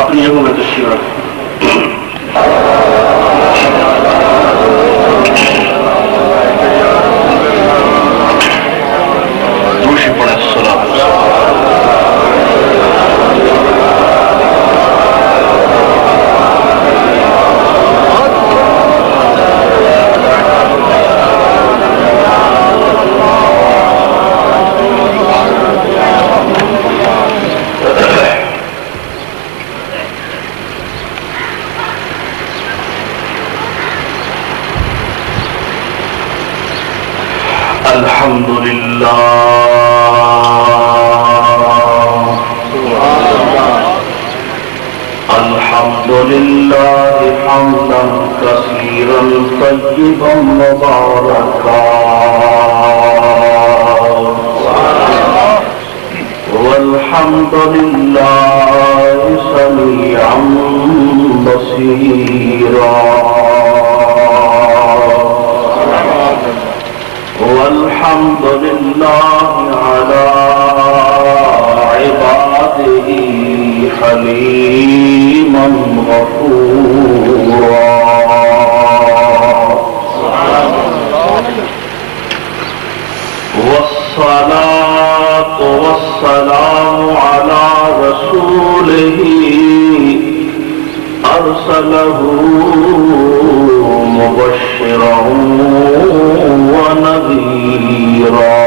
اپنی جگہوں میں تشریف رکھیں. دوشی پڑے السلام. الحمد لله حمدا كثيرا طيبا مباركا والحمد لله سميعا بصيرا والحمد لله على عباده حليما غفورا والصلاة والسلام على رسوله أرسله مبشرا ونذيرا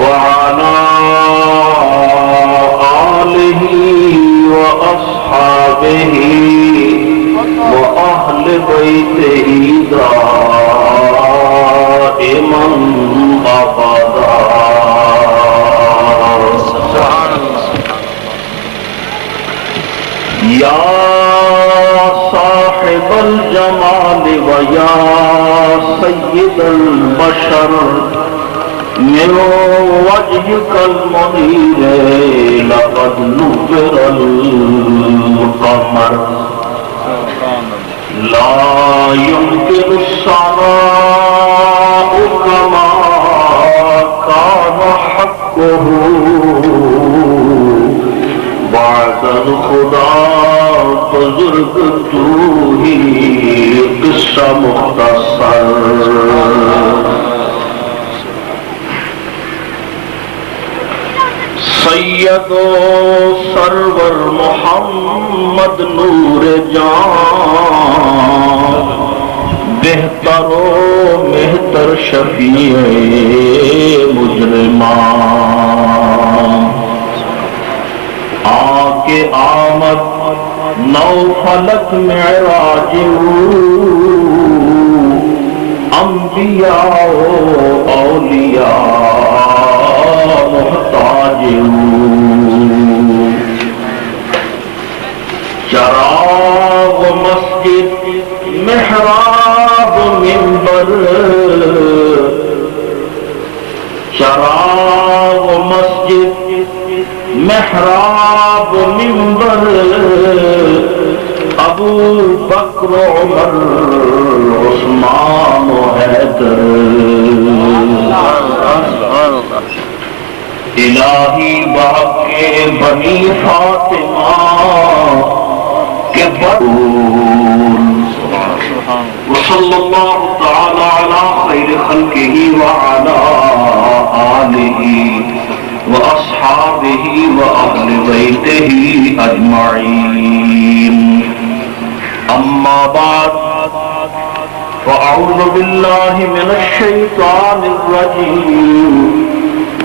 وعلى آله وأصحابه وأهل بيته دائما أبدا. يا صاحب الجمال ويا سيد البشر من وجهك المنير لقد نور القمر لا يمكن الصناع كما كان حقه بعد الخدا بزرگ تو ہی قصہ مختصر. سید و سرور محمد نور جان بہتر و مہتر شفیع مجرمان آکے آمد نو فلک معراج انبیاء و اولیاء محتاج چراغ مسجد محراب منبر چراغ مسجد محراب منبر ابو بکر عمر عثمان و حیدر الہی باق بنی فاطمہ کے بطول وصلی اللہ تعالی علی خیر خلقہ وعلی آلہ وأصحابه وأهل بيته أجمعين. أما بعد فأعوذ بالله من الشيطان الرجيم.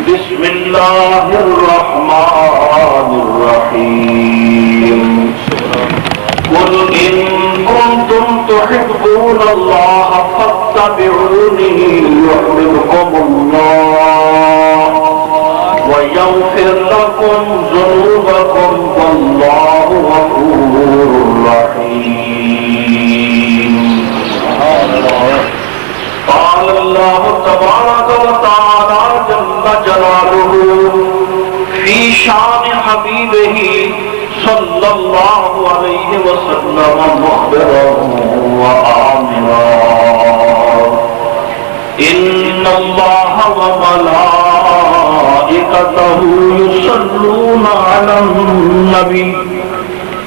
بسم الله الرحمن الرحيم. قل إن كنتم تحبون الله فاتبعوني يحببكم الله ويغفر لكم ذنوبكم والله غفور رحيم. قال الله تبارك وتعالى جل جلاله في شان حبيبه صلى الله عليه وسلم مخبرا وآمرا إن الله وملائكته يصلون على النبي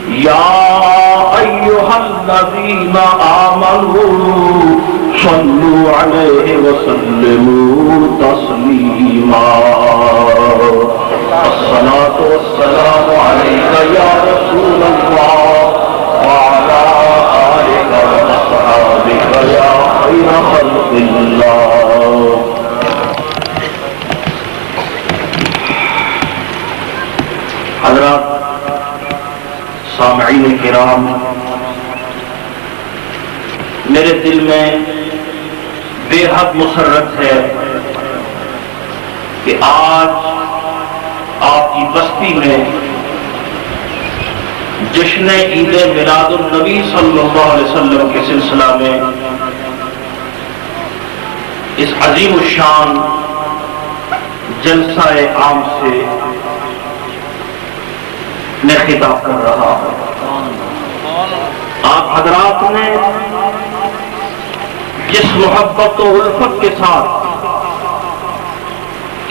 يا أيها الذين آمنوا صلوا عليه وسلموا تسليما الصلاة والسلام عليك يا رسول الله وعلى آلك وأصحابك يا خير خلق الله. حضرات سامعین کرام، میرے دل میں بے حد مسرت ہے کہ آج آپ کی بستی میں جشن عید میلاد النبی صلی اللہ علیہ وسلم کے سلسلہ میں اس عظیم الشان جلسہ عام سے میں خطاب کر رہا ہوں. آپ حضرات نے جس محبت و الفت کے ساتھ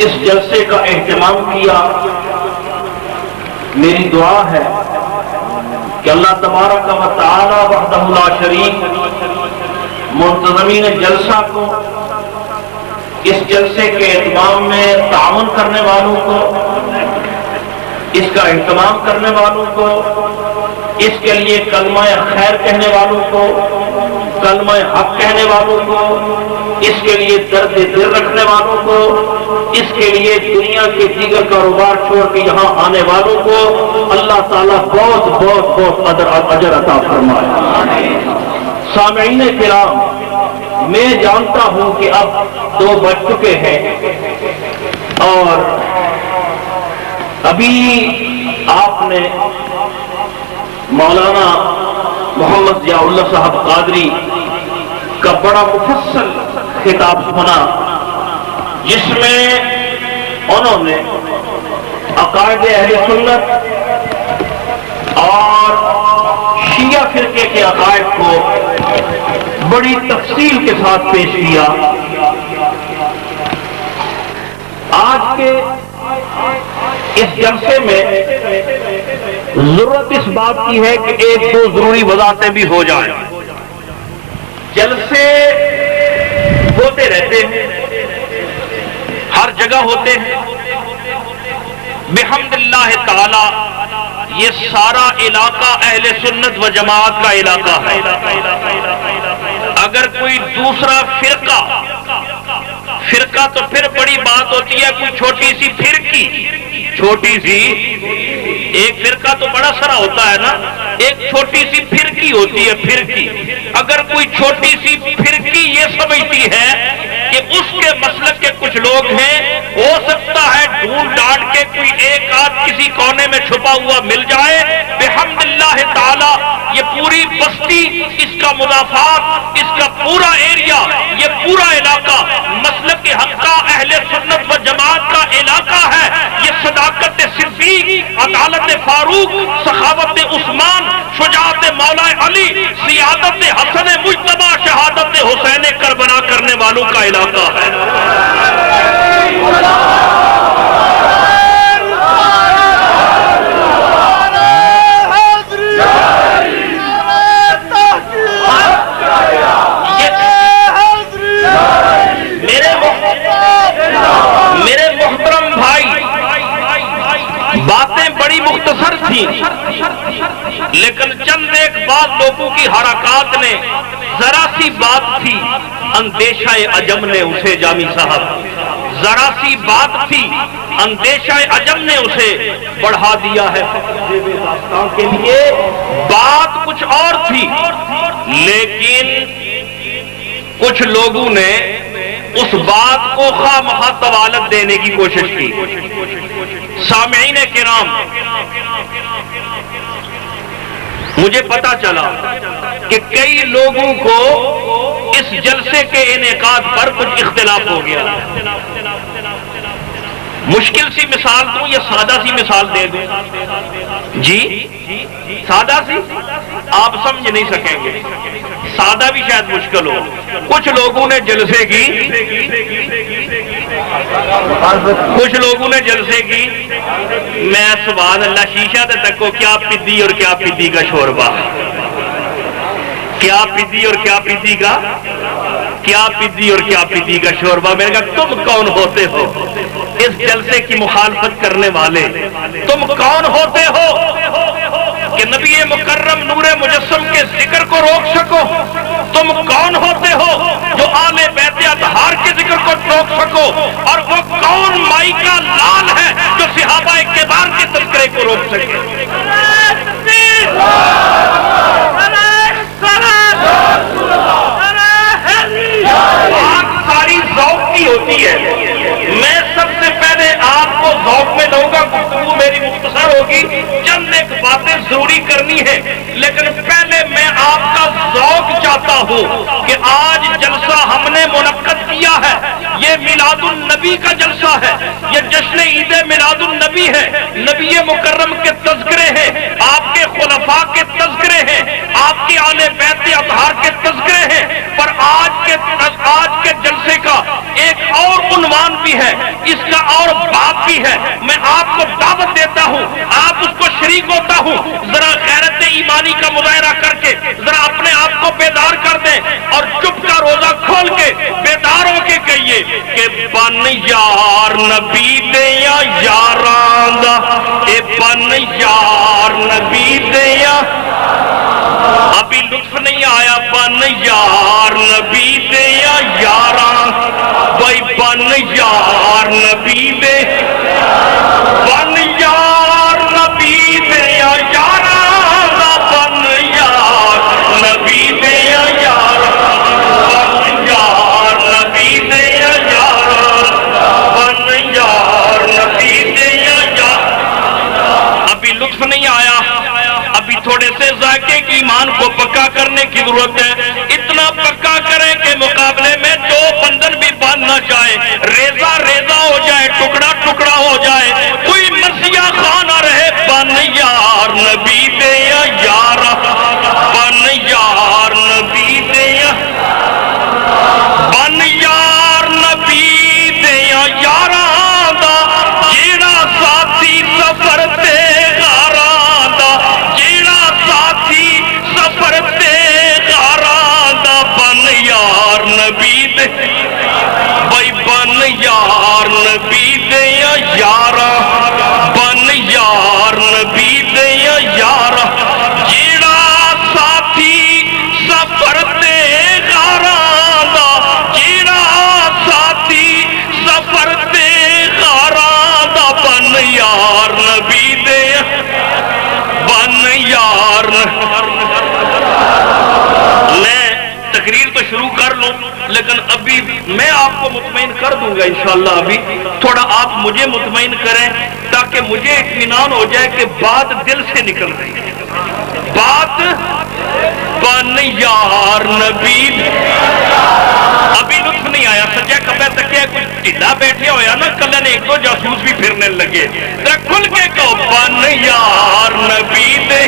اس جلسے کا اہتمام کیا، میری دعا ہے کہ اللہ تبارک و تعالی وحدہ لا شریک منتظمین جلسہ کو، اس جلسے کے اہتمام میں تعاون کرنے والوں کو، اس کا اہتمام کرنے والوں کو، اس کے لیے کلمہ خیر کہنے والوں کو، کلمہ حق کہنے والوں کو، اس کے لیے درد دل رکھنے والوں کو، اس کے لیے دنیا کے دیگر کاروبار چھوڑ کے یہاں آنے والوں کو اللہ تعالیٰ بہت بہت بہت اجر عطا فرمائے. سامعین کرام، میں جانتا ہوں کہ اب 2 بج چکے ہیں اور ابھی آپ نے مولانا محمد ضیاء اللہ صاحب قادری کا بڑا مفصل خطاب سنا، جس میں انہوں نے عقائد اہل سنت اور شیعہ فرقے کے عقائد کو بڑی تفصیل کے ساتھ پیش کیا. آج کے اس جلسے میں ضرورت اس بات کی ہے کہ 1-2 ضروری وضاحتیں بھی ہو جائیں. جلسے ہوتے رہتے ہیں، ہر جگہ ہوتے ہیں. بحمد اللہ تعالی یہ سارا علاقہ اہل سنت و جماعت کا علاقہ ہے. اگر کوئی دوسرا فرقہ تو پھر بڑی بات ہوتی ہے، کوئی چھوٹی سی فرقی، چھوٹی سی ایک فرقہ تو بڑا سارا ہوتا ہے نا، ایک چھوٹی سی فرقی ہوتی ہے فرقی. اگر کوئی چھوٹی سی فرقی یہ سمجھتی ہے کہ اس کے مسلک کے کچھ لوگ ہیں، ہو سکتا ہے ڈھونڈ ڈانٹ کے کوئی ایک آدھ کسی کونے میں چھپا ہوا مل جائے، بحمد اللہ تعالی یہ پوری بستی، اس کا مضافات، اس کا پورا ایریا، یہ پورا علاقہ مسلک حق کا اہل سنت و جماعت کا علاقہ ہے. یہ صداقت صدیق، عدالت فاروق، سخاوت عثمان، شجاعت مولا علی، سیادت حسن مجتبی، شہادت حسین کربلا کرنے والوں کا علاقہ ہے. میرے محترم بھائی، باتیں بڑی مختصر تھیں، لیکن چند ایک بات لوگوں کی حرکات نے، ذرا سی بات تھی، اندیشہ عجم نے اسے، جامی صاحب ذرا سی بات تھی، اندیشہ عجم نے اسے بڑھا دیا ہے. داستان کے لیے بات کچھ اور تھی، لیکن کچھ لوگوں نے اس بات کو خواہ مخواہ طوالت دینے کی کوشش کی. سامعین کرام، مجھے پتا چلا کہ کئی لوگوں کو اس جلسے کے انعقاد پر کچھ اختلاف ہو گیا. مشکل سی مثال دوں یا سادہ سی مثال دے دوں؟ جی سادہ سی آپ سمجھ نہیں سکیں گے، سادہ بھی شاید مشکل ہو۔ کچھ لوگوں نے جلسے کی، میں سبحان اللہ شیشہ تے تکو کیا پدی اور کیا پدی کا شوربہ، کیا پدی اور کیا پدی کا، کیا پدی اور کیا پدی کا شوربہ۔ میں نے کہا تم کون ہوتے ہو اس جلسے کی مخالفت کرنے والے؟ تم کون ہوتے ہو کہ نبی مکرم نور مجسم کے ذکر کو روک سکو؟ تم کون ہوتے ہو جو آل بیت اطہار کے ذکر کو روک سکو؟ اور وہ کون مائی کا لال ہے جو صحابہ کبار کے تذکرے کو روک سکے؟ بات ساری ذوق کی ہوتی ہے۔ میں سب سے پہلے آپ کو ذوق میں لوں گا، گفتگو میری مختصر ہوگی، چند ایک باتیں ضروری کرنی ہے، لیکن پہلے میں آپ کا ذوق چاہتا ہوں کہ آج جلسہ ہم نے منعقد کیا ہے، یہ میلاد النبی کا جلسہ ہے، یہ جشن عید میلاد النبی ہے، نبی مکرم کے تذکرے ہیں، آپ کے خلفاء کے تذکرے ہیں، آپ کے آل بیت اطہار کے تذکرے ہیں، پر آج کے جلسے کا ایک اور عنوان بھی ہے، اس کا اور باب بھی ہے۔ میں آپ کو دعوت دیتا ہوں، آپ اس کو شریک ہوتا ہوں، ذرا غیرت ایمانی کا مظاہرہ کر کے ذرا اپنے آپ کو بیدار کر دیں اور چپ کا روزہ کھول کے بیدار ہو کے کہیے کہ بن یار نبی دے یا یاراں دا، اے بن یار نبی دے یا، ابھی لطف نہیں آیا، بن یار نبی دے یا یاراں، بھائی بن یار نبی دے، بن یار نبی دے یا یاراں دا، بن یار نبی دے یا یاراں، بن یار نبی دے یا یاراں، بن یار نبی دے یا یاراں۔ ابھی لطف نہیں آیا، ابھی تھوڑے سے ذائقے کی ایمان کو پکا کرنے کی ضرورت ہے۔ اتنا پکا کریں کہ مقابلے میں دو بندن بھی باندھ نہ جائے، ریزہ ریزہ ہو جائے، ٹکڑا ٹکڑا ہو جائے، کوئی مرثیہ خواہ نہ رہے۔ بن یار نبی دے یا یارا، بن یار نبی دے یا، بن یار نبی دے یا یارا دا، جیڑا ساتھی سفر تے غاراں دا، جیڑا ساتھی سفر تے غاراں دا، بن یار نبی دے، بھائی بن یار نبی دے یا یارا، بن یار نبی دے یا یارا، جیڑا ساتھی سفر تے غاراں دا، جیڑا ساتھی سفر تے غاراں دا، بن یار نبی دے، بن یار۔ میں تقریر تو شروع کر لوں لیکن ابھی میں آپ کو مطمئن کر دوں گا انشاءاللہ، ابھی تھوڑا آپ مجھے مطمئن کریں تاکہ مجھے اطمینان ہو جائے کہ بات دل سے نکل رہی ہے۔ بات بن یار نبی، ابھی لطف نہیں آیا، سجا کبے تکیا کچھ ڈھیلا بیٹھے ہویا نا، کل نے ایک دو جاسوس بھی پھرنے لگے، کھل کے کہو بن یار نبی دے،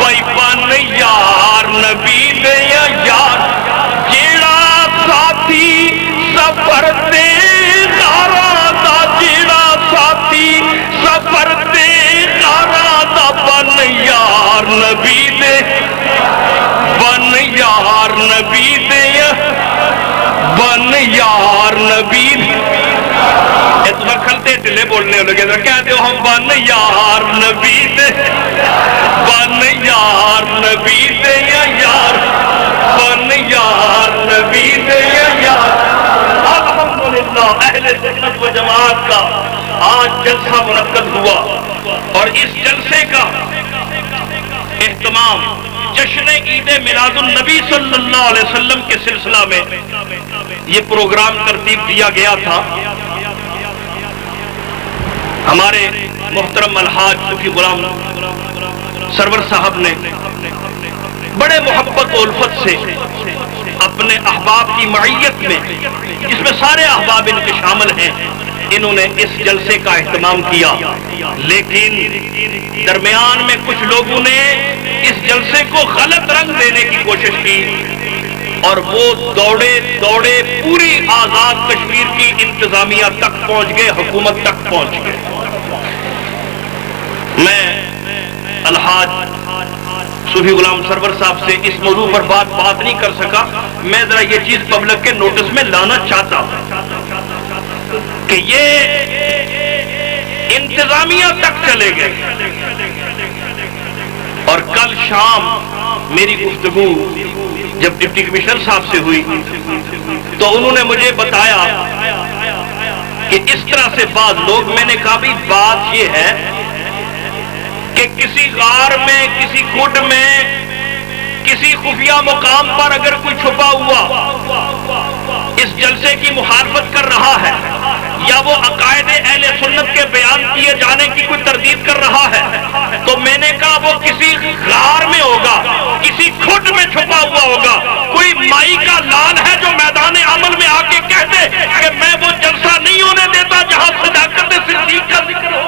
بھائی بن یار نبی دے یا یار، جیڑا ساتھی سفر تے غاراں دا، جیڑا ساتھی سفر تے غاراں دا، بن یار نبی دے، بن یار نبی دے، بن یار نبی دے۔ اس وقت ڈلے بولنے لگے تو کہتے ہو ہم بن یار نبی دے، بن یار نبی دے یا یار، بن یار نبی دے یا یار۔ الحمدللہ اہل سنت و جماعت کا آج جلسہ منعقد ہوا اور اس جلسے کا اہتمام جشن عید میلاد النبی صلی اللہ علیہ وسلم کے سلسلہ میں یہ پروگرام ترتیب دیا گیا تھا۔ ہمارے محترم الحاج صوفی غلام سرور صاحب نے بڑے محبت و الفت سے اپنے احباب کی معیت میں، جس میں سارے احباب ان کے شامل ہیں، انہوں نے اس جلسے کا اہتمام کیا، لیکن درمیان میں کچھ لوگوں نے اس جلسے کو غلط رنگ دینے کی کوشش کی اور وہ دوڑے دوڑے پوری آزاد کشمیر کی انتظامیہ تک پہنچ گئے، حکومت تک پہنچ گئے۔ میں الحاج صوفی غلام سرور صاحب سے اس موضوع پر بات نہیں کر سکا، میں ذرا یہ چیز پبلک کے نوٹس میں لانا چاہتا ہوں کہ یہ انتظامیہ تک چلے گئے۔ اور کل شام میری گفتگو جب ڈپٹی کمشنر صاحب سے ہوئی تو انہوں نے مجھے بتایا کہ اس طرح سے بعض لوگ، میں نے کہا بھی بات یہ ہے کہ کسی غار میں، کسی گڈ میں، کسی خفیہ مقام پر اگر کوئی چھپا ہوا اس جلسے کی مخالفت کر رہا ہے یا وہ عقائد اہل سنت کے بیان کیے جانے کی کوئی تردید کر رہا ہے تو میں نے کہا وہ کسی غار میں ہوگا، کسی کھڈ میں چھپا ہوا ہوگا، کوئی مائی کا لال ہے جو میدان عمل میں آ کے کہتے کہ میں وہ جلسہ نہیں ہونے دیتا جہاں صداقت صدیق کا ذکر ہو۔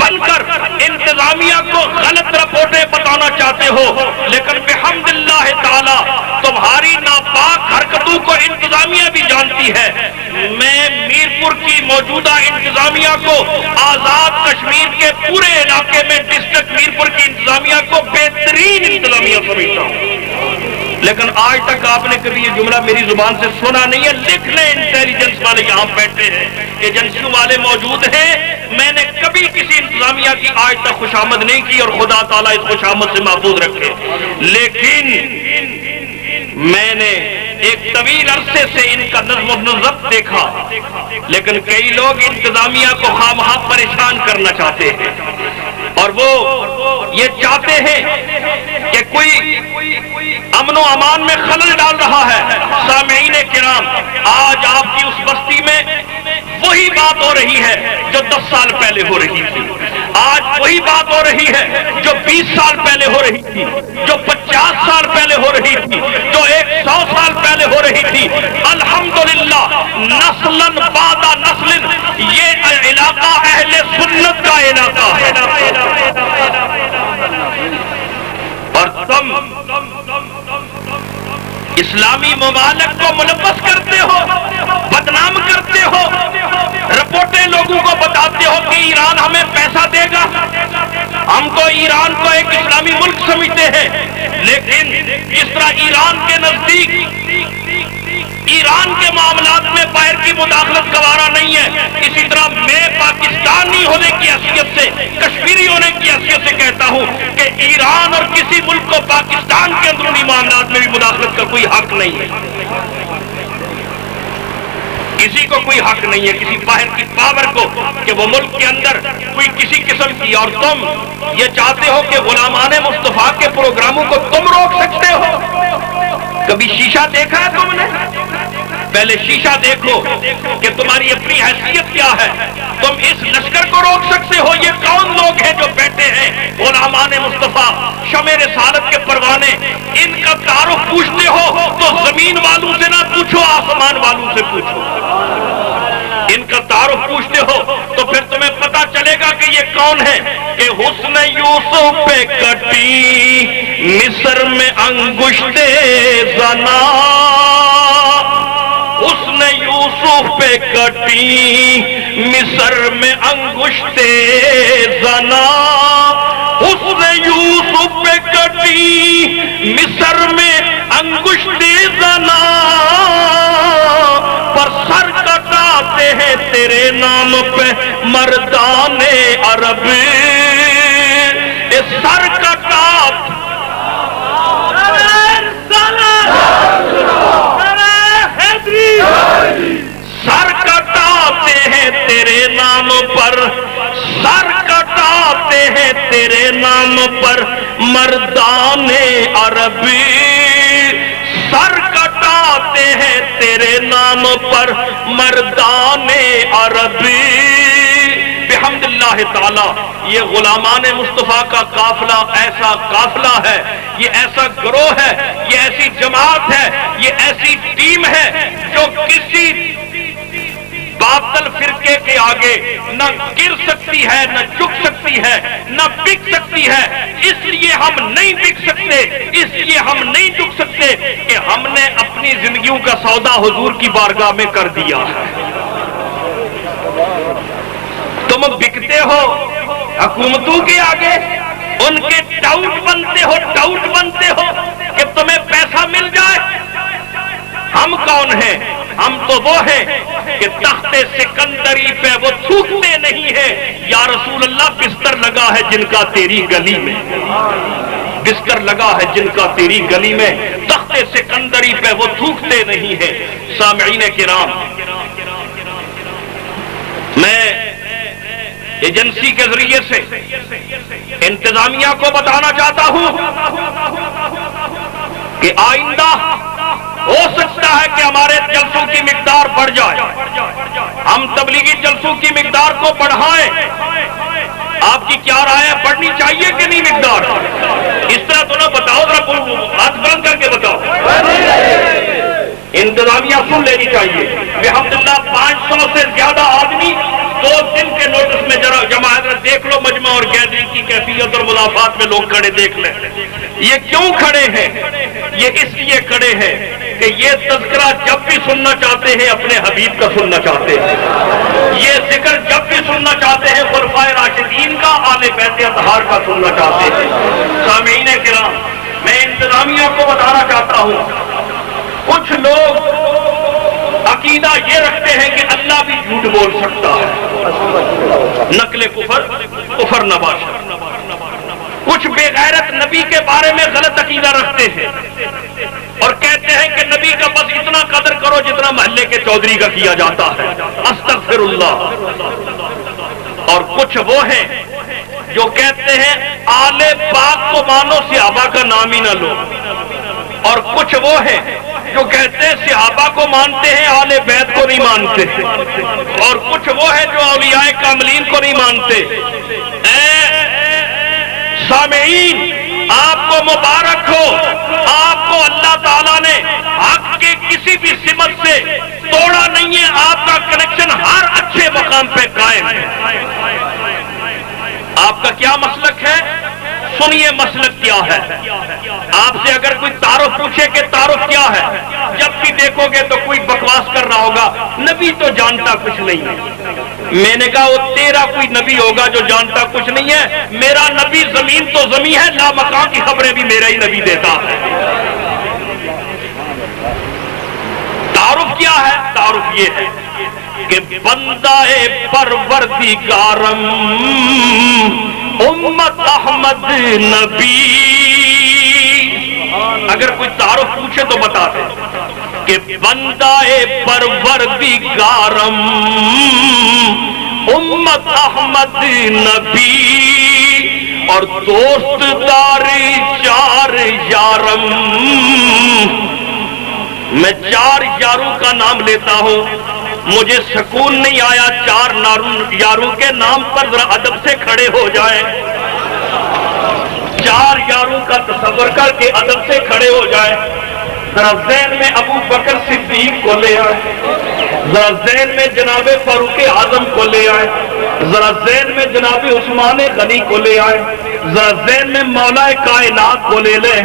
بن کر انتظامیہ کو غلط رپورٹیں بتانا چاہتے ہو، لیکن بحمد اللہ تعالی تمہاری ناپاک حرکتوں کو انتظامیہ بھی جانتی ہے۔ میں میرپور کی موجودہ انتظامیہ کو، آزاد کشمیر کے پورے علاقے میں ڈسٹرکٹ میرپور کی انتظامیہ کو بہترین انتظامیہ سمجھتا ہوں، لیکن آج تک آپ نے کبھی یہ جملہ میری زبان سے سنا نہیں ہے۔ لکھ لیں، انٹیلیجنس والے یہاں بیٹھے ہیں، ایجنسیوں والے موجود ہیں، میں نے کبھی کسی انتظامیہ کی آج تک خوشامد نہیں کی اور خدا تعالیٰ اس خوشامد سے محفوظ رکھے، لیکن میں نے ایک طویل عرصے سے ان کا نظم و نسق دیکھا، لیکن کئی لوگ انتظامیہ کو خواہ پریشان کرنا چاہتے ہیں اور وہ یہ چاہتے ہیں کہ کوئی امن و امان میں خلل ڈال رہا ہے۔ سامعین کرام، آج آپ کی اس بستی میں وہی بات ہو رہی ہے جو 10 سال پہلے ہو رہی تھی، آج وہی بات ہو رہی ہے جو 20 سال پہلے ہو رہی تھی، جو 50 سال پہلے ہو رہی تھی، جو 100 سال پہلے ہو رہی تھی۔ الحمدللہ نسلاً بعد نسل یہ علاقہ اہل سنت کا علاقہ ہے، اور تم اسلامی ممالک کو ملوث کرتے ہو، بدنام کرتے ہو، رپورٹیں لوگوں کو بتاتے ہو کہ ایران ہمیں پیسہ دے گا۔ ہم تو ایران کو ایک اسلامی ملک سمجھتے ہیں، لیکن جس طرح ایران کے نزدیک ایران کے معاملات میں باہر کی مداخلت گوارا نہیں ہے، اسی طرح میں پاکستانی ہونے کی حیثیت سے، کشمیری ہونے کی حیثیت سے کہتا ہوں کہ ایران اور کسی ملک کو پاکستان کے اندرونی معاملات میں بھی مداخلت کا کوئی حق نہیں ہے، کسی کو کوئی حق نہیں ہے کسی باہر کی پاور کو کہ وہ ملک کے اندر کوئی کسی قسم کی، اور تم یہ چاہتے ہو کہ غلامان مصطفیٰ کے پروگراموں کو تم روک سکتے ہو۔ کبھی شیشہ دیکھا ہے تم نے؟ پہلے شیشہ دیکھو کہ تمہاری اپنی حیثیت کیا ہے۔ تم اس لشکر کو روک سکتے ہو؟ یہ کون لوگ ہیں جو بیٹھے ہیں غلامان مصطفیٰ، شمع رسالت کے پروانے؟ ان کا تعارف پوچھتے ہو تو زمین والوں سے نہ پوچھو، آسمان والوں سے پوچھو۔ ان کا تعارف پوچھتے ہو تو پھر تمہیں پتا چلے گا کہ یہ کون ہے کہ حسن یوسف پہ کٹی مصر میں انگشت زنا، حسن یوسف پہ کٹی مصر میں انگشت زنا، حسن یوسف پہ کٹی مصر میں انگشت زنا، نام پہ مردان عرب اس سر کا ٹاپ سر کٹاتے ہیں تیرے نام پر، سر کٹاتے ہیں تیرے نام پر مردان عربی، سر کٹاتے ہیں تیرے نام پر مردان عربی۔ بحمد اللہ تعالی یہ غلامان مصطفیٰ کا قافلہ ایسا قافلہ ہے، یہ ایسا گروہ ہے، یہ ایسی جماعت ہے، یہ ایسی ٹیم ہے جو کسی باطل فرقے کے آگے نہ گر سکتی ہے، نہ جھک سکتی ہے، نہ بک سکتی ہے۔ اس لیے ہم نہیں بک سکتے، اس لیے ہم نہیں جھک سکتے کہ ہم نے اپنی زندگیوں کا سودا حضور کی بارگاہ میں کر دیا ہے۔ تم بکتے ہو حکومتوں کے آگے، ان کے ٹاؤٹ بنتے ہو کہ تمہیں پیسہ مل جائے۔ ہم کون ہیں؟ ہم تو وہ ہیں کہ تخت سکندری پہ وہ تھوکتے نہیں ہیں۔ یا رسول اللہ بستر لگا ہے جن کا تیری گلی میں، بستر لگا ہے جن کا تیری گلی میں، تخت سکندری پہ وہ تھوکتے نہیں ہیں۔ سامعین کرام، میں ایجنسی کے ذریعے سے انتظامیہ کو بتانا چاہتا ہوں کہ آئندہ ہو سکتا ہے کہ ہمارے جلسوں کی مقدار بڑھ جائے، ہم تبلیغی جلسوں کی مقدار کو بڑھائیں۔ آپ کی کیا رائے ہے؟ بڑھنی چاہیے کہ نہیں مقدار؟ اس طرح تو نہ بتاؤ، ذرا ہاتھ بلند کر کے بتاؤ۔ انتظامیہ سن لینی چاہیے۔ الحمدللہ 500 سے زیادہ آدمی 2 دن کے نوٹس میں جمع ہے۔ دیکھ لو مجمع اور گیدری کی کیفیت اور مضافات میں لوگ کھڑے دیکھ لیں۔ یہ کیوں کھڑے ہیں؟ یہ اس لیے کھڑے ہیں کہ یہ تذکرہ جب بھی سننا چاہتے ہیں اپنے حبیب کا سننا چاہتے ہیں، یہ ذکر جب بھی سننا چاہتے ہیں خلفائے راشدین کا، آل بیت اطہار کا سننا چاہتے ہیں۔ سامعین کرام، میں انتظامیہ کو بتانا چاہتا ہوں، کچھ لوگ عقیدہ یہ رکھتے ہیں کہ اللہ بھی جھوٹ بول سکتا ہے، نقل کفر نباشا۔ کچھ بے غیرت نبی کے بارے میں غلط عقیدہ رکھتے ہیں اور کہتے ہیں کہ نبی کا بس اتنا قدر کرو جتنا محلے کے چودھری کا کیا جاتا ہے، استغفر اللہ۔ اور کچھ وہ ہیں جو کہتے ہیں آل پاک کو مانو، صحابہ کا نام ہی نہ لو۔ اور کچھ وہ ہیں جو کہتے ہیں صحابہ کو مانتے ہیں، آل بیت کو نہیں مانتے۔ اور کچھ وہ ہیں جو اولیاء کاملین کو نہیں مانتے۔ سامعین، آپ کو مبارک ہو، آپ کو اللہ تعالیٰ نے حق کے کسی بھی سمت سے توڑا نہیں ہے، آپ کا کنیکشن ہر اچھے مقام پہ قائم ہے۔ آپ کا کیا مسلک ہے؟ سنیے مسلک کیا ہے۔ آپ سے اگر کوئی تعارف پوچھے کہ تعارف کیا ہے، جب بھی دیکھو گے تو کوئی بکواس کر رہا ہوگا، نبی تو جانتا کچھ نہیں ہے۔ میں نے کہا وہ تیرا کوئی نبی ہوگا جو جانتا کچھ نہیں ہے، میرا نبی زمین تو زمین ہے، لا مکان کی خبریں بھی میرا ہی نبی دیتا ہے۔ تعارف کیا ہے؟ تعارف یہ ہے کہ بندہ پروردگارم امت احمد نبی۔ اگر کوئی تعارف پوچھے تو بتا دے کہ بندہ پروردگارم امت احمد نبی، اور دوست داری 4 یارم۔ میں 4 یاروں کا نام لیتا ہوں، مجھے سکون نہیں آیا 4 یاروں کے نام پر ذرا ادب سے کھڑے ہو جائیں۔ 4 یاروں کا تصور کر کے ادب سے کھڑے ہو جائیں۔ ذرا ذہن میں ابو بکر صدیق کو لے آئے، ذرا ذہن میں جناب فاروق اعظم کو لے آئے، ذرا ذہن میں جناب عثمان غنی کو لے آئے، ذرا ذہن میں مولا کائنات کو لے لیں،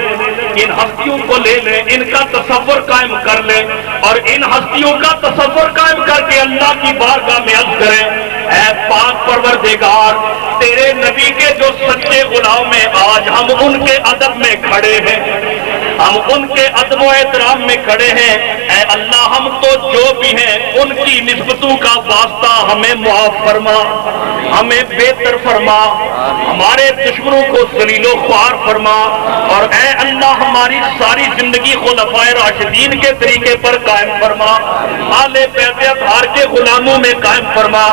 ان ہستیوں کو لے لیں، ان کا تصور قائم کر لیں، اور ان ہستیوں کا تصور قائم کر کے اللہ کی بارگاہ میں عرض کریں، اے پاک پروردگار، تیرے نبی کے جو سچے غلام ہیں، آج ہم ان کے ادب میں کھڑے ہیں، ہم ان کے ادب و احترام میں کھڑے ہیں۔ اے اللہ ہم تو جو بھی ہیں ان کی نسبتوں کا واسطہ ہمیں معاف فرما، ہمیں بہتر فرما، ہمارے دشمنوں کو ذلیل و خوار فرما، اور اے اللہ ہماری ساری زندگی خلفائے راشدین کے طریقے پر قائم فرما، آل بیت اطہار کے غلاموں میں قائم فرما،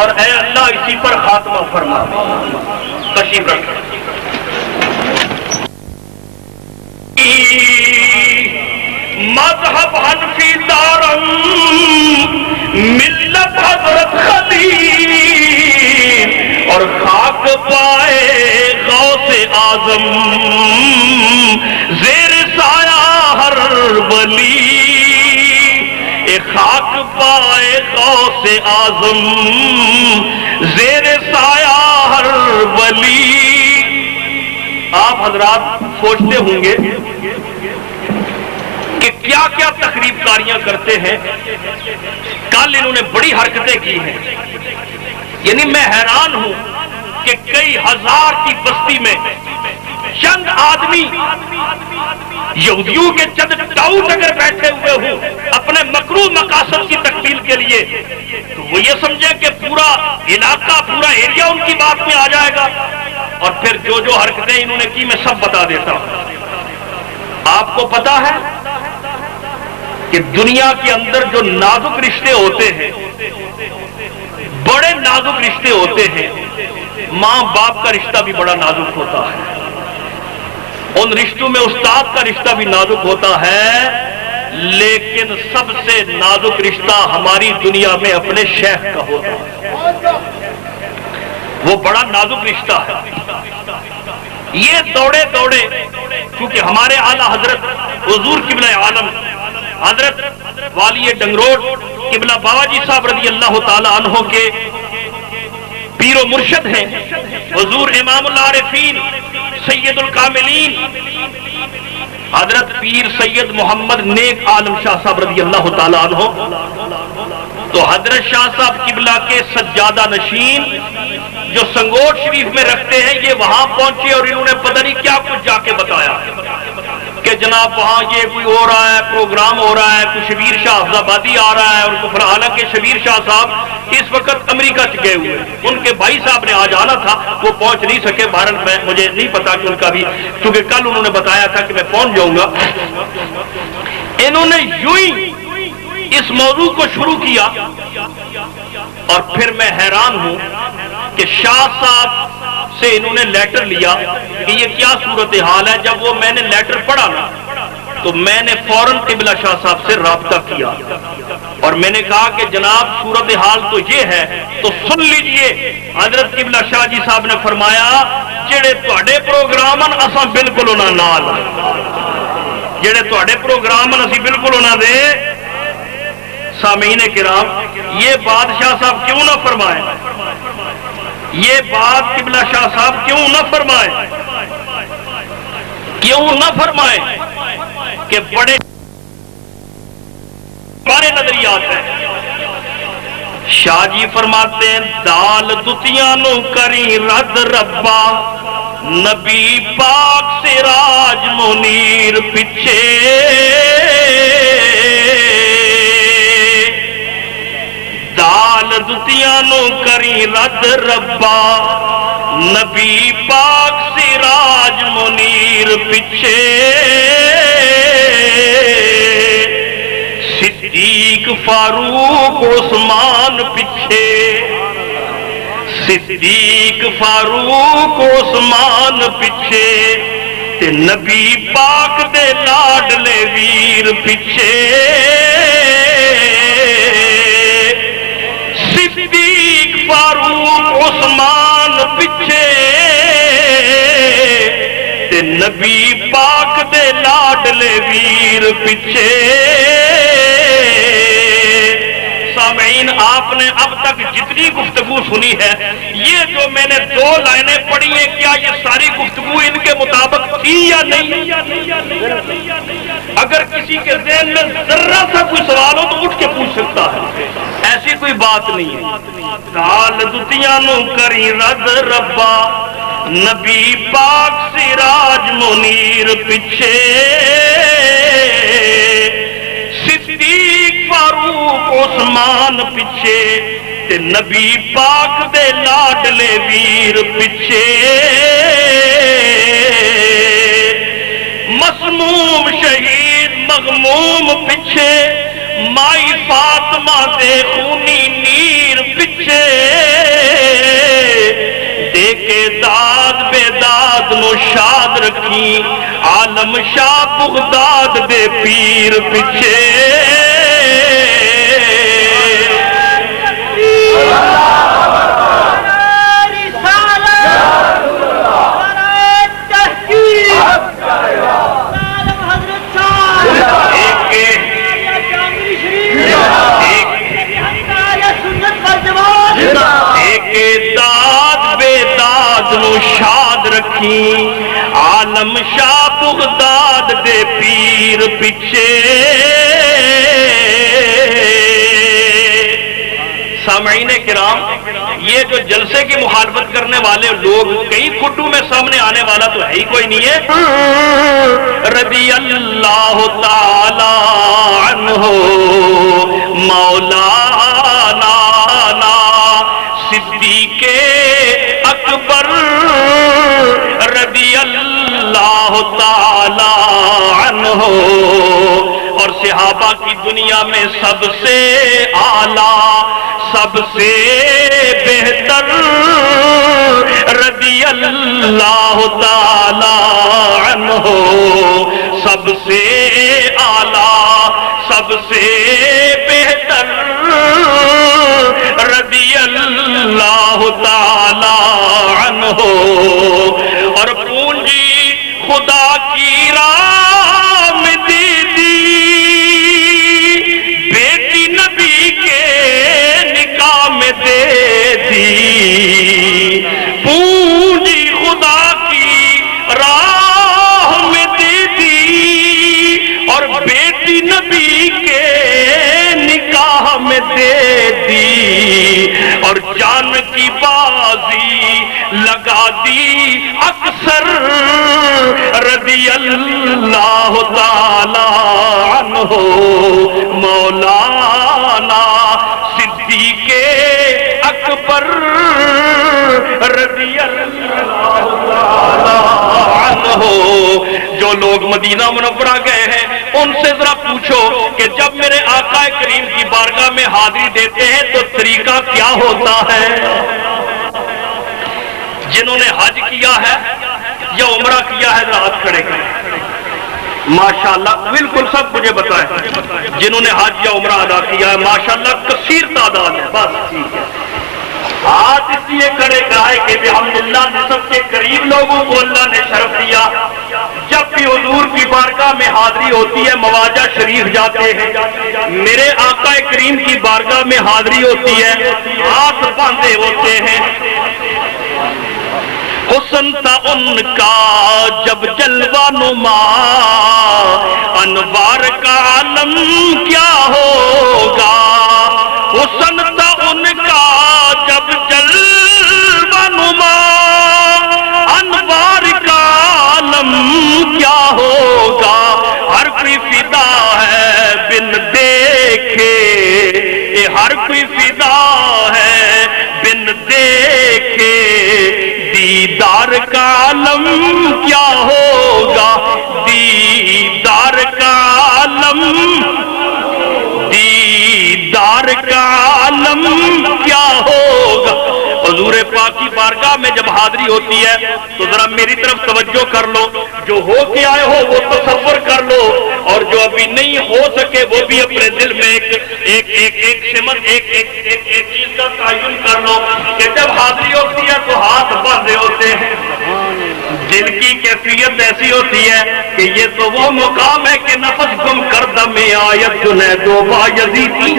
اور اے اللہ اسی پر خاتمہ فرما۔ تشریف رکھ۔ مذہب حنفی دارم ملت حضرت خلیل، اور خاک پائے غوث اعظم زیر سایہ ہر ولی، اے خاک پائے غوث اعظم زیر سایہ ہر ولی۔ آپ حضرات سوچتے ہوں گے کہ کیا کیا تقریب کاریاں کرتے ہیں، کل انہوں نے بڑی حرکتیں کی ہیں، یعنی میں حیران ہوں کہ کئی ہزار کی بستی میں چند آدمی یہودیوں کے چند ٹاؤٹ اگر بیٹھے ہوئے ہوں اپنے مکروہ مقاصد کی تکمیل کے لیے، تو وہ یہ سمجھے کہ پورا علاقہ پورا ایریا ان کی بات میں آ جائے گا، اور پھر جو جو حرکتیں انہوں نے کی میں سب بتا دیتا ہوں۔ آپ کو پتا ہے کہ دنیا کے اندر جو نازک رشتے ہوتے ہیں، بڑے نازک رشتے ہوتے ہیں، ماں باپ کا رشتہ بھی بڑا نازک ہوتا ہے، ان رشتوں میں استاد کا رشتہ بھی نازک ہوتا ہے، لیکن سب سے نازک رشتہ ہماری دنیا میں اپنے شیخ کا ہوتا ہے، وہ بڑا نازک رشتہ ہے۔ یہ دوڑے دوڑے کیونکہ ہمارے اعلیٰ حضرت حضور قبلہ عالم حضرت والی ڈنگروٹ قبلہ بابا جی صاحب رضی اللہ تعالی عنہ کے پیر و مرشد ہیں، حضور امام العارفین سید الکاملین حضرت پیر سید محمد نیک عالم شاہ صاحب رضی اللہ تعالی عنہ، تو حضرت شاہ صاحب قبلہ کے سجادہ نشین جو سنگوٹ شریف میں رکھتے ہیں، یہ وہاں پہنچے اور انہوں نے پتہ نہیں کیا کچھ جا کے بتایا کہ جناب وہاں یہ کوئی ہو رہا ہے، پروگرام ہو رہا ہے، کوئی شبیر شاہ حفظ آبادی آ رہا ہے، اور حالانکہ شبیر شاہ صاحب اس وقت امریکہ گئے ہوئے، ان کے بھائی صاحب نے آج آنا تھا، وہ پہنچ نہیں سکے، بہرحال میں مجھے نہیں پتا کہ ان کا بھی، کیونکہ کل انہوں نے بتایا تھا کہ میں پہنچ جاؤں گا۔ انہوں نے یوں ہی اس موضوع کو شروع کیا، اور پھر میں حیران ہوں کہ شاہ صاحب سے انہوں نے لیٹر لیا کہ یہ کیا صورتحال ہے۔ جب وہ میں نے لیٹر پڑھا نا تو میں نے فوراً قبلہ شاہ صاحب سے رابطہ کیا اور میں نے کہا کہ جناب صورتحال تو یہ ہے، تو سن لیجئے۔ حضرت قبلہ شاہ جی صاحب نے فرمایا جڑے تواڈے پروگرامن اساں بالکل انہاں نال، جڑے تواڈے پروگرامن اسی بالکل انہاں دے۔ سامعین کرام، یہ بات شاہ صاحب کیوں نہ فرمائے، یہ بات قبلہ شاہ صاحب کیوں نہ فرمائے، کیوں نہ فرمائے کہ بڑے بڑے نظریات ہیں۔ شاہ جی فرماتے ہیں دال دتیاں نو کری رد ربا، نبی پاک سراج منیر پیچھے، دال دتیاں نو کری رد ربا، نبی پاک سراج منیر پیچھے، صدیق فاروق عثمان پیچھے، صدیق فاروق عثمان پیچھے، تے نبی پاک دے لاڈلے ویر پیچھے، صدیق فاروق عثمان پیچھے، تے نبی پاک دے لاڈلے ویر پیچھے۔ سامعین، آپ نے اب تک جتنی گفتگو سنی ہے، یہ جو میں نے 2 لائنیں پڑھی ہیں، کیا یہ ساری گفتگو ان کے مطابق تھی یا نہیں؟ اگر کسی کے ذہن میں ذرا سا کوئی سوال ہو تو اٹھ کے پوچھ سکتا ہے، ایسی کوئی بات نہیں ہے۔ دال دتیاں نو کری رد ربا، نبی پاک سراج منیر پچھے صدیق فاروق عثمان پچھے تے نبی پاک دے لاڈلے ویر پچھے مسموم شہید مغموم پچھے مائی فاطمہ دے خونی نیر پچھے دے کے داد بے داد نو شاد رکھی عالم شاہ بغداد دے پیر پچھے شاد رکھی عالم شاہ بغداد دے پیر پچھے سامعین کرام یہ جو جلسے کی مخالفت کرنے والے لوگ کئی کھٹو میں سامنے آنے والا تو ہے ہی کوئی نہیں ہے رضی اللہ تعالی عنہ مولانا صدیق اکبر رضی اللہ تعالی عنہ اور صحابہ کی دنیا میں سب سے اعلیٰ سب سے بہتر رضی اللہ تعالی عنہ سب سے اعلیٰ سب سے بہتر رضی اللہ تعالی عنہ اور پونجی خدا کی راہ میں دے دی بیٹی نبی کے نکاح میں دے دی پونجی خدا کی راہ میں دے دی اور بیٹی نبی کے نکاح میں دے دی اور جان کی بازی لگا دی اکثر رضی اللہ تعالی عنہ مولانا صدیق اکبر رضی اللہ تعالی عنہ جو لوگ مدینہ منورہ گئے ہیں ان سے ذرا پوچھو کہ جب میرے آقا کریم کی بارگاہ میں حاضری دیتے ہیں تو طریقہ کیا ہوتا ہے جنہوں نے حج کیا ہے یا عمرہ کیا ہے ہاتھ کھڑے کریں ماشاءاللہ بالکل سب مجھے بتائیں جنہوں نے حج یا عمرہ ادا کیا ہے ماشاءاللہ کثیر تعداد ہے بس ٹھیک ہے ہاتھ اس لیے کھڑے کہا ہے کہ الحمدللہ نسب کے قریب لوگوں کو اللہ نے شرف دیا جب بھی حضور کی بارگاہ میں حاضری ہوتی ہے مواجہ شریف جاتے ہیں میرے آقا کریم کی بارگاہ میں حاضری ہوتی ہے ہاتھ باندھے ہوتے ہیں حسن تھا ان کا جب جلوہ نما انوار کا عالم کیا ہوگا حسن تھا ان کا جب جلوہ نما انوار کا عالم کیا ہوگا ہر کوئی فدا ہے بن دیکھے ہر کوئی فدا ہے بن دیکھے دیدار کا عالم کیا ہوگا دیدار کا عالم دیدار کا عالم کیا ہوگا حضور پاک کی بارگاہ میں جب حاضری ہوتی ہے تو ذرا میری طرف توجہ کر لو جو ہو کے آئے ہو وہ تصور کر لو اور جو ابھی نہیں ہو سکے وہ بھی اپنے دل میں ایک سمت ایک چیز کا تعین کر لو کہ جب حاضری ہوتی ہے تو ہاتھ باندھے ہوتے ہیں دل کی کیفیت ایسی ہوتی ہے کہ یہ تو وہ مقام ہے کہ نفس گم کردہ میں آیت جنید و بایزیدی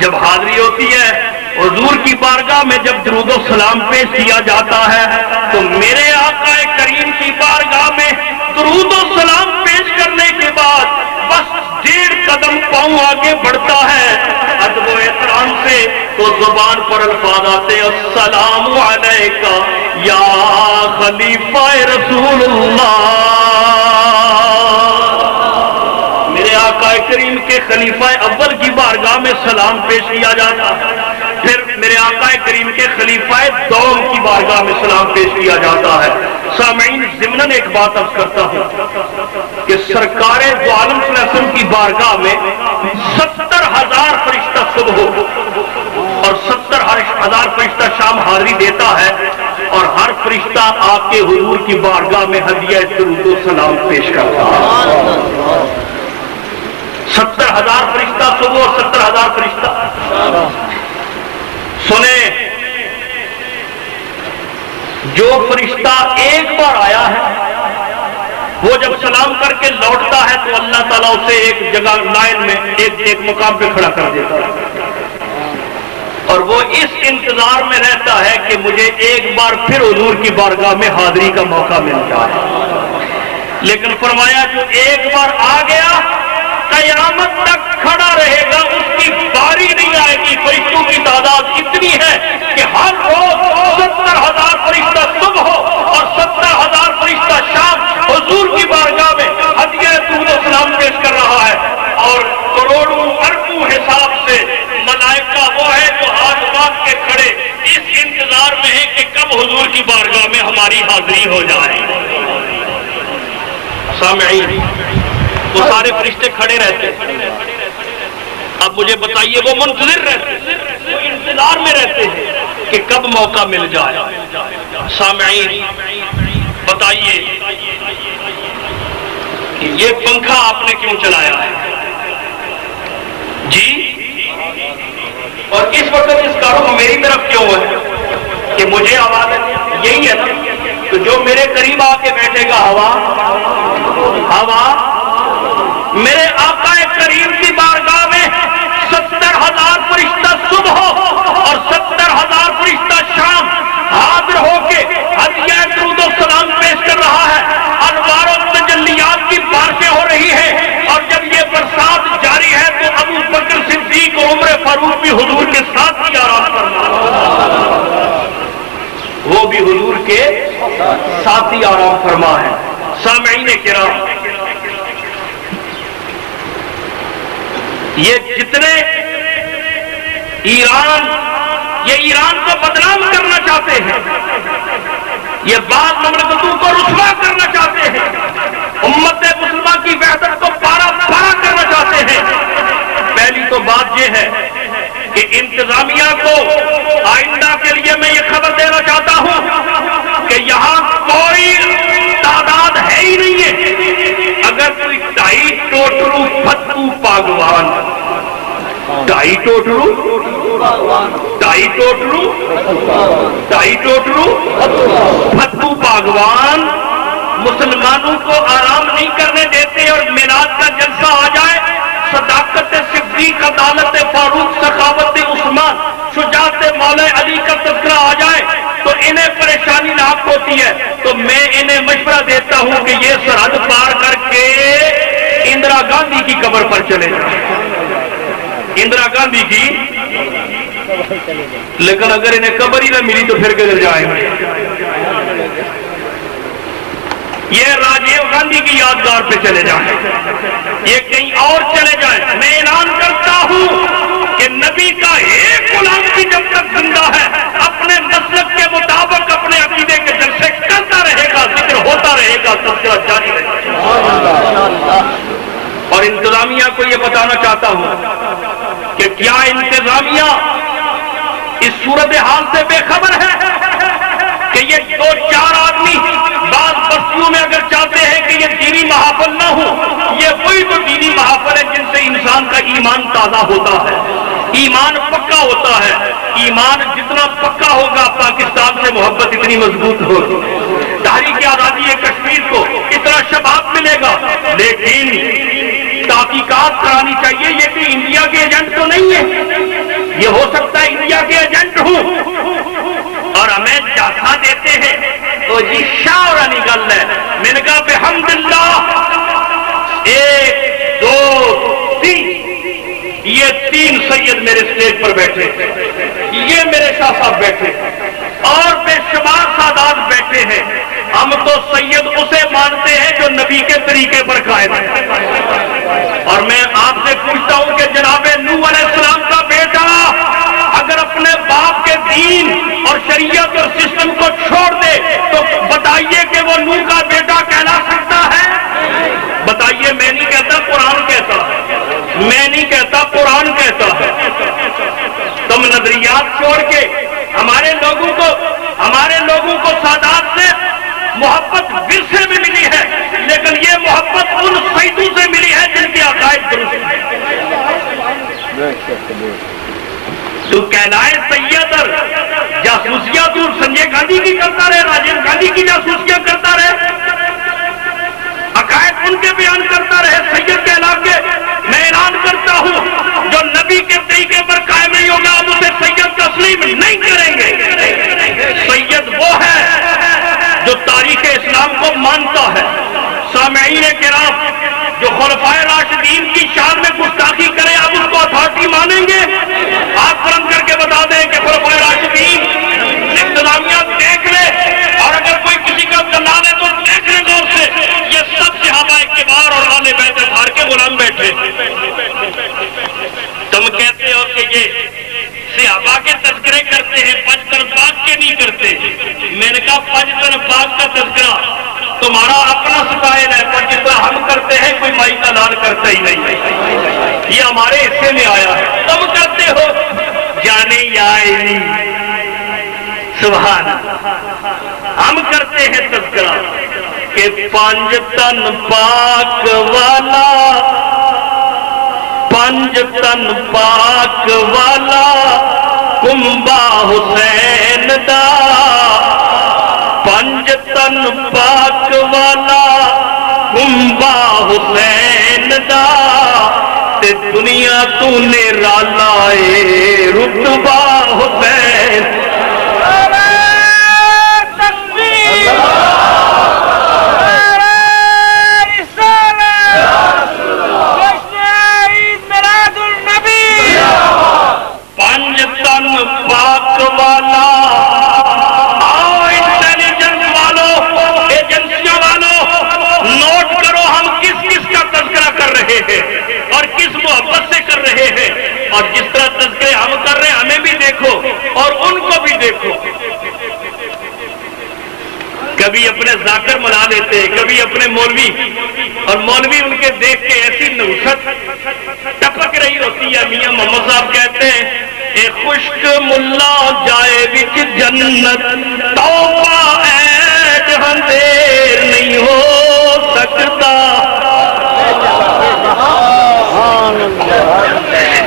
جب حاضری ہوتی ہے حضور کی بارگاہ میں جب درود و سلام پیش کیا جاتا ہے تو میرے آقا کریم کی بارگاہ میں درود و سلام پیش کرنے کے بعد بس 1.5 قدم پاؤں آگے بڑھتا ہے ادب و احترام سے تو زبان پر الفاظ آتے ہیں السلام علیکہ یا خلیفہ رسول اللہ، میرے آقا کریم کے خلیفہ اول کی بارگاہ میں سلام پیش کیا جاتا ہے، پھر میرے آقا کریم کے خلیفہ دوم کی بارگاہ میں سلام پیش کیا جاتا ہے۔ سامعین ضمناً ایک بات عرض کرتا ہوں کہ سرکار دو عالم صلی اللہ علیہ وسلم کی بارگاہ میں 70,000 فرشتہ صبح اور 70,000 فرشتہ شام حاضری دیتا ہے، اور ہر فرشتہ آپ کے حضور کی بارگاہ میں ہدیہ درود و سلام پیش کرتا ہے۔ 70,000 فرشتہ صبح اور 70,000 فرشتہ سنیں، جو فرشتہ ایک بار آیا ہے وہ جب سلام کر کے لوٹتا ہے تو اللہ تعالیٰ اسے ایک جگہ لائن میں ایک مقام پہ کھڑا کر دیتا ہے، اور وہ اس انتظار میں رہتا ہے کہ مجھے ایک بار پھر حضور کی بارگاہ میں حاضری کا موقع مل جائے۔ لیکن فرمایا جو ایک بار آ گیا قیامت تک کھڑا رہے گا، اس کی باری نہیں آئے گی۔ فرشتوں کی تعداد اتنی ہے کہ ہر روز 70,000 فرشتہ صبح اور 70,000 فرشتہ شام حضور کی بارگاہ میں ہدیہ درود و سلام پیش کر رہا ہے، اور کروڑوں اربوں حساب سے ملائکہ وہ ہے جو ہاتھ باندھ کے کھڑے اس انتظار میں ہے کہ کب حضور کی بارگاہ میں ہماری حاضری ہو جائے۔ سامعین وہ سارے فرشتے کھڑے رہتے ہیں، اب مجھے بتائیے وہ منتظر رہتے ہیں، وہ انتظار میں رہتے ہیں کہ کب موقع مل جائے۔ سامعین بتائیے کہ یہ پنکھا آپ نے کیوں چلایا ہے جی، اور اس وقت اس کا رخ میری طرف کیوں ہے کہ مجھے آواز یہی ہے نا، تو جو میرے قریب آ کے بیٹھے گا ہوا میرے آقا کریم کی بارگاہ میں 70,000 فرشتہ صبح اور 70,000 فرشتہ شام حاضر ہو کے ہدیہ درود و سلام پیش کر رہا ہے، انوار و تجلیات کی بارشیں ہو رہی ہیں، اور جب یہ برسات جاری ہے تو ابو بکر صدیق اور عمر فاروق بھی حضور کے ساتھ ہی آرام فرما، وہ بھی حضور کے ساتھ ہی آرام فرما ہے۔ سامعین کرام، یہ جتنے ایران کو بدنام کرنا چاہتے ہیں، یہ بعض مملکتوں کو رسوا کرنا چاہتے ہیں، امت مسلمہ کی وحدت کو پارا کرنا چاہتے ہیں، پہلی تو بات یہ ہے کہ انتظامیہ کو آئندہ کے لیے میں یہ خبر دینا چاہتا ہوں کہ یہاں کوئی تعداد ہے ہی نہیں ہے، اگر کوئی 2.5 ٹوٹرو فتو پاگوان 2.5 ٹوٹرو فتو پاگوان مسلمانوں کو آرام نہیں کرنے دیتے، اور میلاد کا جلسہ آ جائے، صداقت صدیق، عدالت فاروق، سخاوت عثمان، شجاعت مولا علی کا تذکرہ آ جائے تو انہیں پریشانی لاحق ہوتی ہے، تو میں انہیں مشورہ دیتا ہوں کہ یہ سرحد پار کر کے اندرا گاندھی کی قبر پر چلے جائیں، اندرا گاندھی کی، لیکن اگر انہیں قبر ہی نہ ملی تو پھر کدھر جائیں گے؟ یہ راجیو گاندھی کی یادگار پہ چلے جائیں، یہ کہیں اور چلے جائیں۔ میں اعلان کرتا ہوں کہ نبی کا ایک غلام بھی جب تک زندہ ہے اپنے مسلک کے مطابق اپنے عقیدے کے جلسے کرتا رہے گا، ذکر ہوتا رہے گا، تذکرہ جاری رہے گا۔ اور انتظامیہ کو یہ بتانا چاہتا ہوں کہ کیا انتظامیہ اس صورتحال سے بے خبر ہے کہ یہ 2-4 آدمی بعض بستیوں میں اگر چاہتے ہیں کہ یہ دینی محافل نہ ہو، یہ وہی تو دینی محافل ہے جن سے انسان کا ایمان تازہ ہوتا ہے، ایمان پکا ہوتا ہے۔ ایمان جتنا پکا ہوگا پاکستان سے محبت اتنی مضبوط ہوگی، تحریک آزادی کشمیر کو اتنا شباب ملے گا۔ لیکن تحقیقات کرانی چاہیے، یہ کہ انڈیا کے ایجنٹ تو نہیں ہے، یہ ہو سکتا ہے انڈیا کے ایجنٹ ہوں اور ہمیں جھانسا دیتے ہیں تو جی شاورانی گل ہے۔ میں نے کہا بحمداللہ 1 2 3 یہ یہ 3 سید میرے اسٹیج پر بیٹھے، یہ میرے شاہ صاحب بیٹھے اور بے شمار سادات بیٹھے ہیں. ہم تو سید اسے مانتے ہیں جو نبی کے طریقے پر قائم ہے. اور میں آپ سے پوچھتا ہوں کہ جناب نوح علیہ السلام کا بیٹا اگر اپنے باپ کے دین اور شریعت اور سسٹم کو چھوڑ دے تو بتائیے کہ وہ نوح کا بیٹا کہلا سکتا ہے؟ بتائیے. میں نہیں کہتا، قرآن کہتا ہے. میں نہیں کہتا، قرآن کہتا ہے. تم نظریات چھوڑ کے ہمارے لوگوں کو سادات سے محبت ورثے میں ملی ہے، لیکن یہ محبت ان سیدوں سے ملی ہے جن کے عقائد درست ہیں. تو کہلائے سید اور جاسوسیاں تو سنجے گاندھی کی کرتا رہے، راجیو گاندھی کی جاسوسیاں کرتا رہے، عقائد ان کے بیان کرتا رہے. سید کہلا کے میں اعلان کرتا ہوں جو نبی کے طریقے پر قائم نہیں ہوگا اب اسے سید تسلیم نہیں کریں گے. سید وہ ہے جو تاریخ اسلام کو مانتا ہے. سامعین کرام، جو خلفائے راشدین کی شان میں گستاخی کرے اب اس کو اتھارٹی مانیں گے؟ آپ فرم کر کے بتا دیں کہ خلفائے راشدین انتظامیہ دیکھ لے، اور اگر کوئی کسی کا دلال ہے تو دیکھ لے گا اسے. یہ سب صحابہ کبار اور اہل بیت اطہار کے غلام بیٹھے. تم کہتے ہو کہ یہ صحابہ کے تذکرے کرتے ہیں، پنجتن پاک کے نہیں کرتے. میں نے کہا پنجتن پاک کا تذکرہ تمہارا اپنا سٹائل ہے، پر جس طرح ہم کرتے ہیں کوئی مائی کا لال کرتا ہی نہیں. یہ ہمارے حصے میں آیا ہے. تم کرتے ہو جانے یا علی سبحان. ہم کرتے ہیں تذکرہ کہ پنجتن پاک والا، پنجتن پاک والا کنبا حسین دا، پنجتن پاک والا کنبا حسین دا، تے دنیا تو نے رالائے رتبہ حسین. پاک والا آؤ انٹیلیجنس والوں، ایجنسیوں والوں، نوٹ کرو ہم کس کس کا تذکرہ کر رہے ہیں اور کس محبت سے کر رہے ہیں. اور جس طرح تذکرے ہم کر رہے ہیں ہمیں بھی دیکھو اور ان کو بھی دیکھو. کبھی اپنے ذاکر منا لیتے، کبھی اپنے مولوی، اور مولوی ان کے دیکھ کے ایسی نوست ٹپک رہی ہوتی ہے. میاں محمد صاحب کہتے ہیں اے خشک ملا جائے وچ جنت، توبہ اے جہاں دیر نہیں ہو سکتا.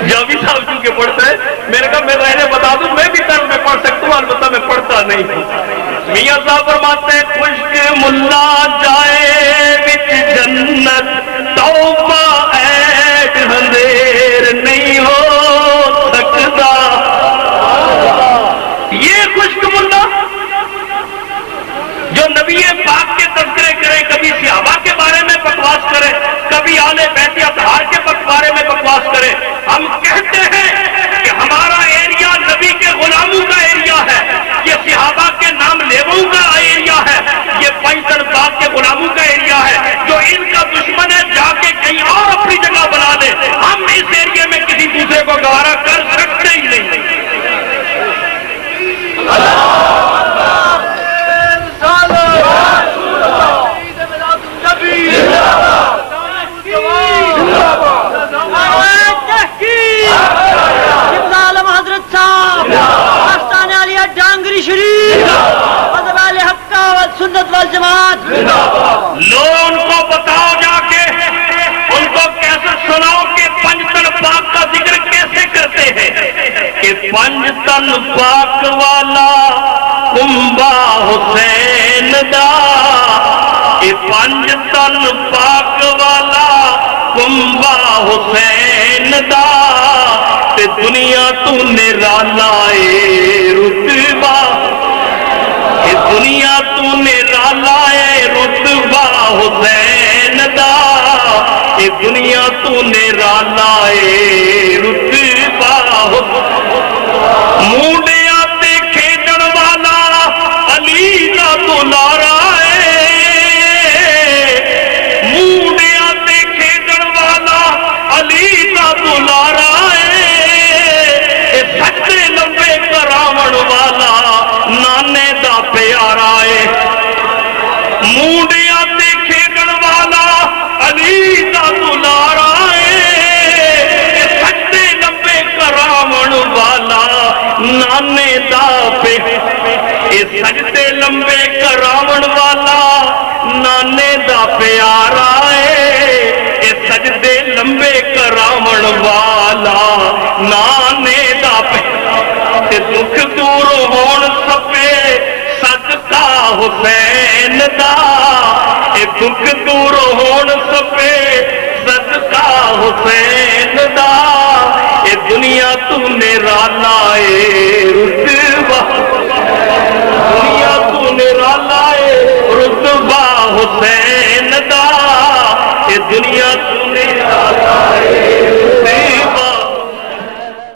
جاوی صاحب چونکہ پڑھتا ہے، میں نے کہا میں رہنے بتا دوں میں بھی طرف میں پڑھ سکتا ہوں، البتہ میں پڑھتا نہیں ہوں. میاں صاحب فرماتے ہیں خشک ملا جائے وچ جنت، توبہ اے جہاں دیر نہیں ہو سکتا. یہ خشک ملا جو نبی پاک کے تذکرے کرے، کبھی صحابہ کے بارے میں بکواس کرے، کبھی آل بیت اطہار کے بارے میں بکواس کرے. ہم کہتے ہیں کہ ہمارا ایریا نبی کے غلاموں کا ایریا ہے، یہ صحابہ کے نام لیووں کا ایریا ہے، یہ پنجتن پاک کے غلاموں کا ایریا ہے. جو ان کا دشمن ہے جا کے کہیں اور اپنی جگہ بنا لے، ہم اس ایریا میں کسی دوسرے کو گوارا کر سکتے ہی نہیں. سنت والجماعت. لو ان کو بتاؤ جا کے، ان کو کیسے سناؤ کہ پنجتن پاک کا ذکر کیسے کرتے ہیں کہ پنجتن پاک والا کنبا حسین دا، کہ پنجتن پاک والا کنبا حسین دا، تے دنیا تو نے رالائے رتبہ، دنیا تو نے رالائے رتبہ حسین دا، اے دنیا تو نے رالائے رتبہ ہوون والا نانے دا پہلا تے دکھ دور ہون سپے صدقہ حسین دا اے دکھ دور ہون سپے صدقہ حسین دا اے دنیا تو نرالا اے رتبہ دنیا تو نرالا اے رتبہ حسین دا اے دنیا تو